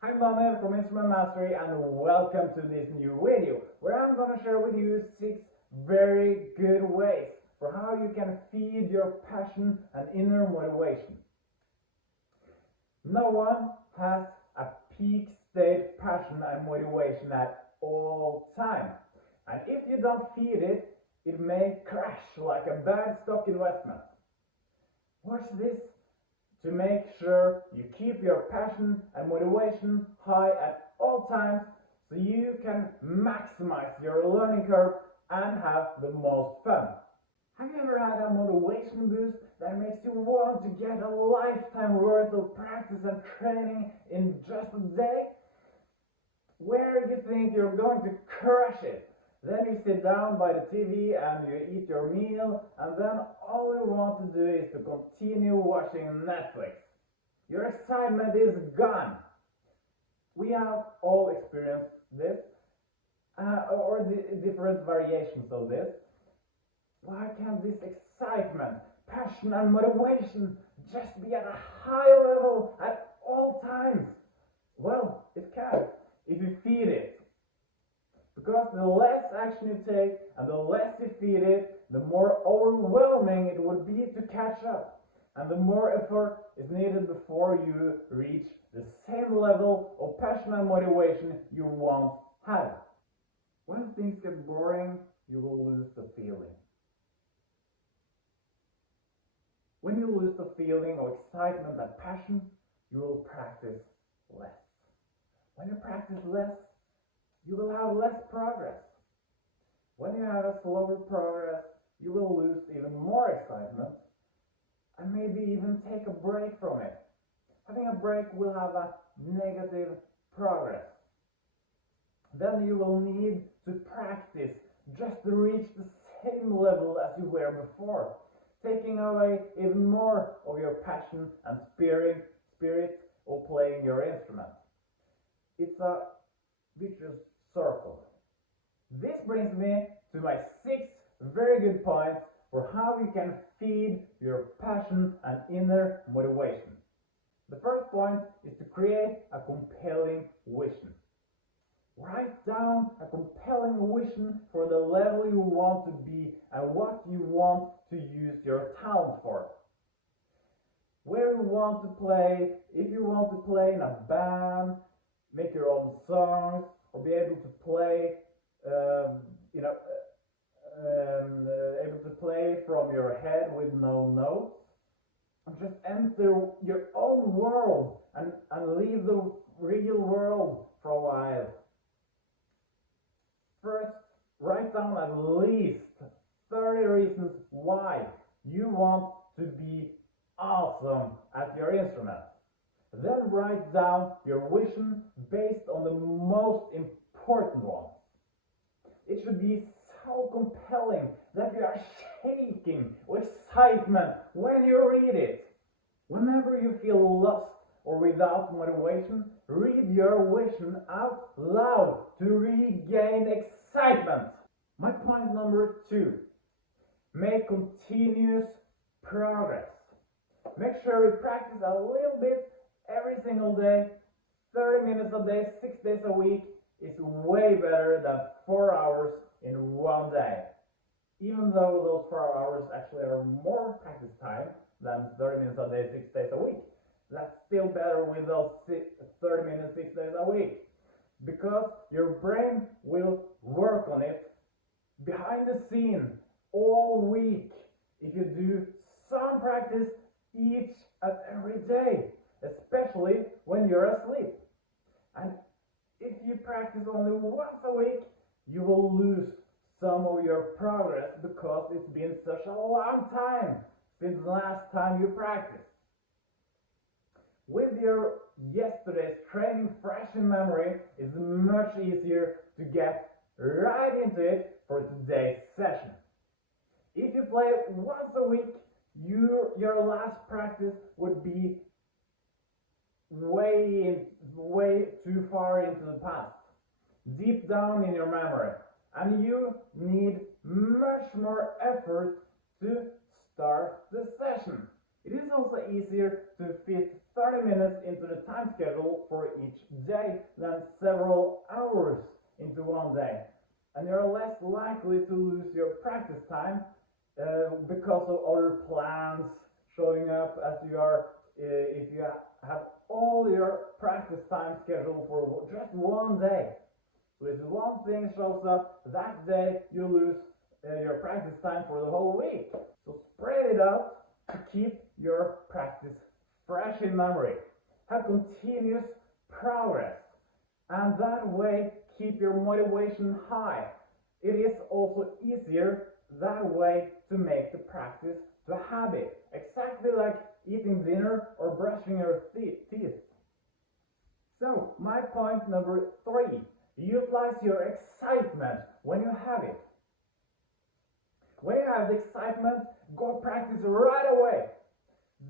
I'm Daniel from Instrument Mastery and welcome to this new video where I'm gonna share with you 6 very good ways for how you can feed your passion and inner motivation. No one has a peak state passion and motivation at all time. And if you don't feed it, it may crash like a bad stock investment. Watch this to make sure you keep your passion and motivation high at all times so you can maximize your learning curve and have the most fun. Have you ever had a motivation boost that makes you want to get a lifetime worth of practice and training in just a day? Where you think you're going to crush it, then you sit down by the TV and you eat your meal, and then all you want to do is to continue watching Netflix. Your excitement is gone. We have all experienced this, or different variations of this. Why can't this excitement, passion and motivation just be at a high level at all times? Well, it can if you feed it. Because the less action you take and the less you feed it, the more overwhelming it would be to catch up. And the more effort is needed before you reach the same level of passion and motivation you once had. When things get boring, you will lose the feeling. When you lose the feeling of excitement and passion, you will practice less. When you practice less, you will have less progress. When you have a slower progress, you will lose even more excitement and maybe even take a break from it. Having a break will have a negative progress. Then you will need to practice just to reach the same level as you were before, taking away even more of your passion and spirit of playing your instrument. It's a vicious circle. This brings me to my 6 very good points for how you can feed your passion and inner motivation. The first point is to create a compelling vision. Write down a compelling vision for the level you want to be and what you want to use your talent for. Where you want to play, if you want to play in a band, make your own songs, or be able to play, able to play from your head with no notes, and just enter your own world and leave the real world for a while. First, write down at least 30 reasons why you want to be awesome at your instrument. Then write down your vision based on the most important ones. It should be so compelling that you are shaking with excitement when you read it. Whenever you feel lost or without motivation, read your vision out loud to regain excitement. My point number 2, make continuous progress. Make sure you practice a little bit every single day. 30 minutes a day, 6 days a week is way better than 4 hours in one day. Even though those 4 hours actually are more practice time than 30 minutes a day, 6 days a week, that's still better with those 30 minutes, 6 days a week. Because your brain will work on it behind the scene all week if you do some practice each and every day, especially when you're asleep. And if you practice only once a week, you will lose some of your progress because it's been such a long time since the last time you practiced. With your yesterday's training fresh in memory, it's much easier to get right into it for today's session. If you play it once a week, your last practice would be way too far into the past, deep down in your memory, and you need much more effort to start the session. It is also easier to fit 30 minutes into the time schedule for each day. up as you are if you have all your practice time scheduled for just one day. So if one thing shows up that day, you lose your practice time for the whole week. So spread it out to keep your practice fresh in memory. Have continuous progress, and that way keep your motivation high. It is also easier that way to make the practice to a habit, exactly like eating dinner or brushing your teeth. So my point number 3, utilize your excitement when you have it. When you have the excitement, go practice right away.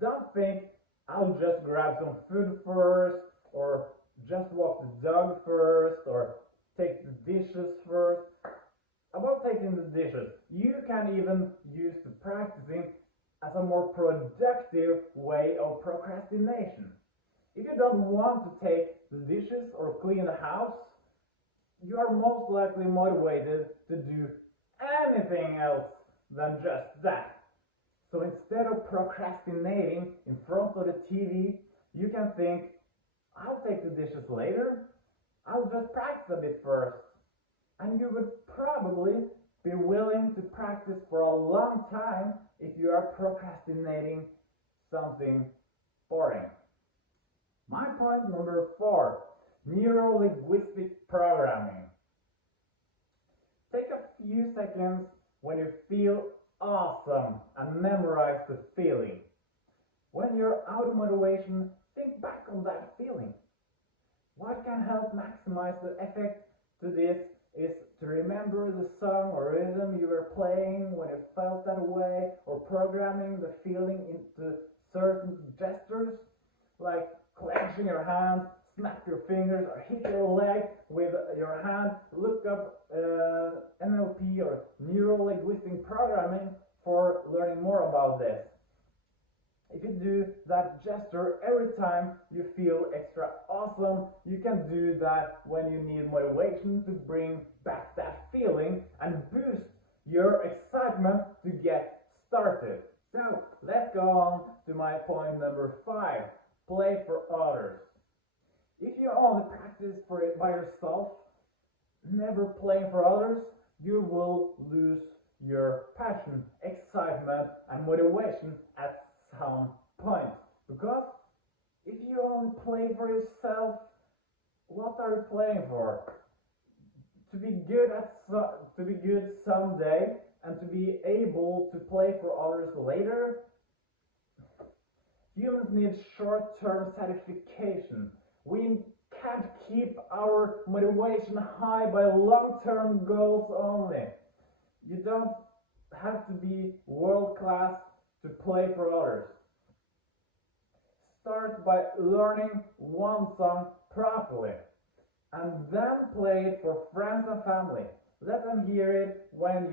Don't think, I'll just grab some food first, or just walk the dog first, or take the dishes first. About taking the dishes, you can even use the practicing as a more productive way of procrastination. If you don't want to take the dishes or clean the house, you are most likely motivated to do anything else than just that. So instead of procrastinating in front of the TV, you can think, I'll take the dishes later, I'll just practice a bit first. And you would probably be willing to practice for a long time if you are procrastinating something boring. My point number 4, neuro-linguistic programming. Take a few seconds when you feel awesome and memorize the feeling. When you're out of motivation, think back on that feeling. What can help maximize the effect to this is to remember the song or rhythm you were playing when you felt that way, or programming the feeling into certain gestures, like clenching your hands, snap your fingers, or hit your leg with your hand. Look up NLP or neuro-linguistic programming for learning more about this. If you do that gesture every time you feel extra awesome, you can do that when you need motivation to bring back that feeling and boost your excitement to get started. So let's go on to my point number 5, play for others. If you only practice for it by yourself, never playing for others, you will lose your passion, excitement, and motivation at some point. Because if you only play for yourself, what are you playing for? To be good someday and to be able to play for others later? Humans need short-term satisfaction. We can't keep our motivation high by long-term goals only. You don't have to be world-class to play for others. Start by learning one song properly, and then play it for friends and family. Let them hear it when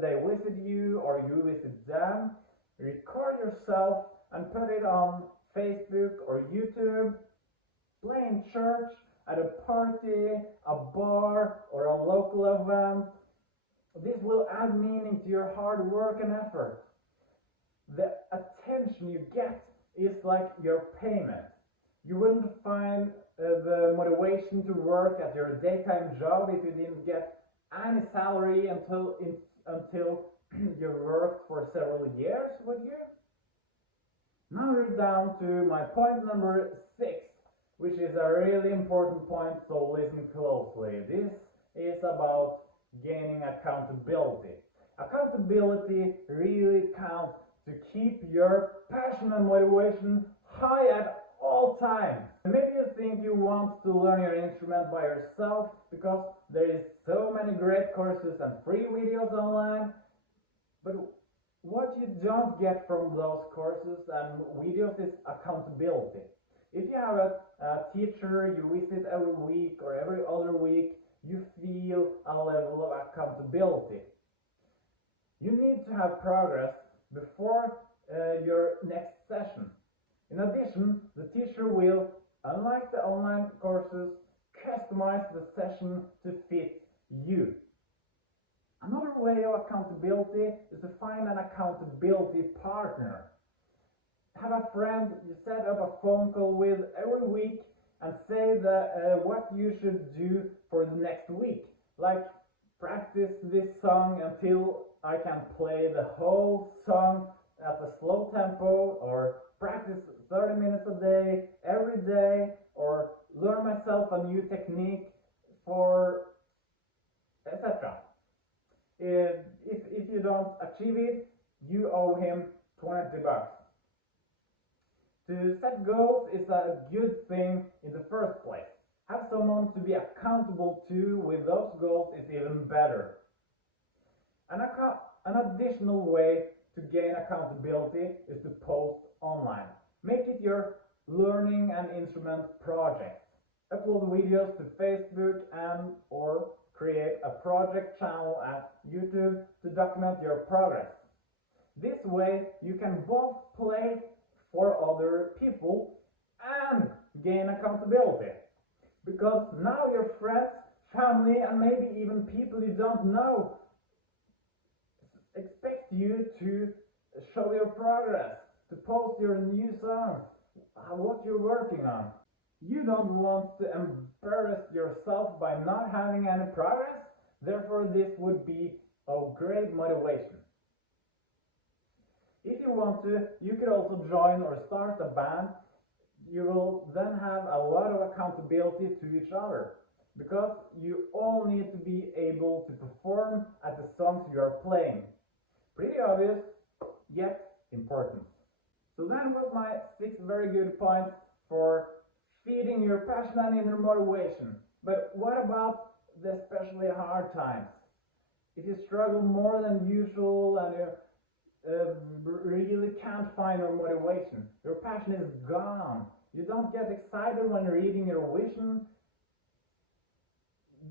they visit you or you visit them. Record yourself and put it on Facebook or YouTube. Play in church, at a party, a bar, or a local event. This will add meaning to your hard work and effort. The attention you get is like your payment. You wouldn't find the motivation to work at your daytime job if you didn't get any salary until you worked for several years, would you? Now we're down to my point number 6, which is a really important point, so listen closely. This is about gaining accountability. Accountability really counts to keep your passion and motivation high at all times. Maybe you think you want to learn your instrument by yourself because there is so many great courses and free videos online, but what you don't get from those courses and videos is accountability. If you have a teacher you visit every week or every other week, you feel a level of accountability. You need to have progress before your next session. In addition, the teacher will, unlike the online courses, customize the session to fit you. Another way of accountability is to find an accountability partner. have a friend you set up a phone call with every week and say what you should do for the next week. Like practice this song until I can play the whole song at a slow tempo, or practice 30 minutes a day, every day, or learn myself a new technique for etc. If you don't achieve it, you owe him 20 bucks. To set goals is a good thing in the first place. Have someone to be accountable to with those goals is even better. An additional way to gain accountability is to post online. Make it your learning an instrument project. Upload videos to Facebook and or create a project channel at YouTube to document your progress. This way you can both play for other people and gain accountability. Because now your friends, family, and maybe even people you don't know expect you to show your progress, to post your new songs, what you're working on. You don't want to embarrass yourself by not having any progress, therefore this would be a great motivation. If you want to, you could also join or start a band. You will then have a lot of accountability to each other, because you all need to be able to perform at the songs you are playing. Pretty obvious, yet important. So that was my 6 very good points for feeding your passion and inner motivation. But what about the especially hard times? If you struggle more than usual and you really can't find your motivation, your passion is gone, you don't get excited when reading your vision,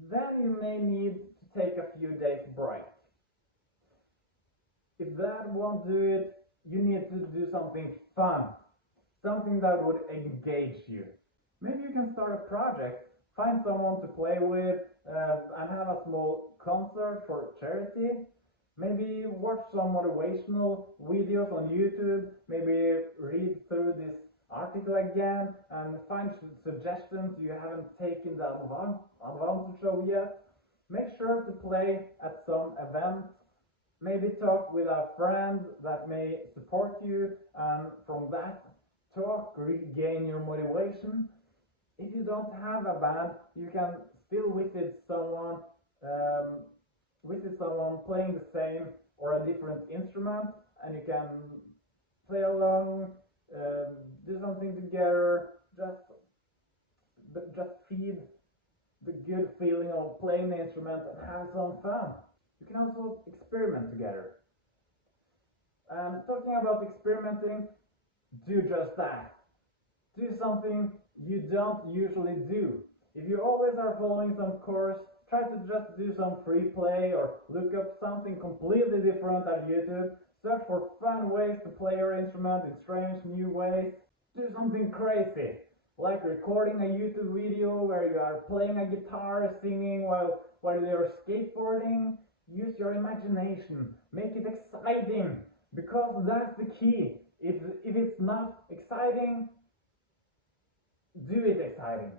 then you may need to take a few days break. If that won't do it, you need to do something fun, something that would engage you. Maybe you can start a project, find someone to play with, and have a small concert for charity. Maybe watch some motivational videos on YouTube, maybe read through this article again and find suggestions you haven't taken the advantage of yet. Make sure to play at some event. Maybe talk with a friend that may support you, and from that talk regain your motivation. If you don't have a band, you can still visit someone playing the same or a different instrument, and you can play along, do something together, just feed the good feeling of playing the instrument and have some fun. You can also experiment together. And talking about experimenting, do just that. Do something you don't usually do. If you always are following some course, try to just do some free play or look up something completely different at YouTube. Search for fun ways to play your instrument in strange new ways. Do something crazy, like recording a YouTube video where you are playing a guitar, singing while you're skateboarding. Use your imagination, make it exciting, because that's the key. If it's not exciting, do it exciting.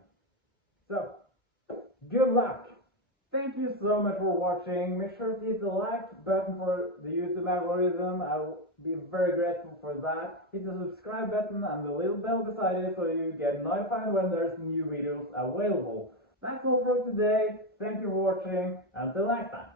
So, good luck. Thank you so much for watching. Make sure to hit the like button for the YouTube algorithm. I'll be very grateful for that. Hit the subscribe button and the little bell beside it so you get notified when there's new videos available. That's all for today. Thank you for watching. Until next time.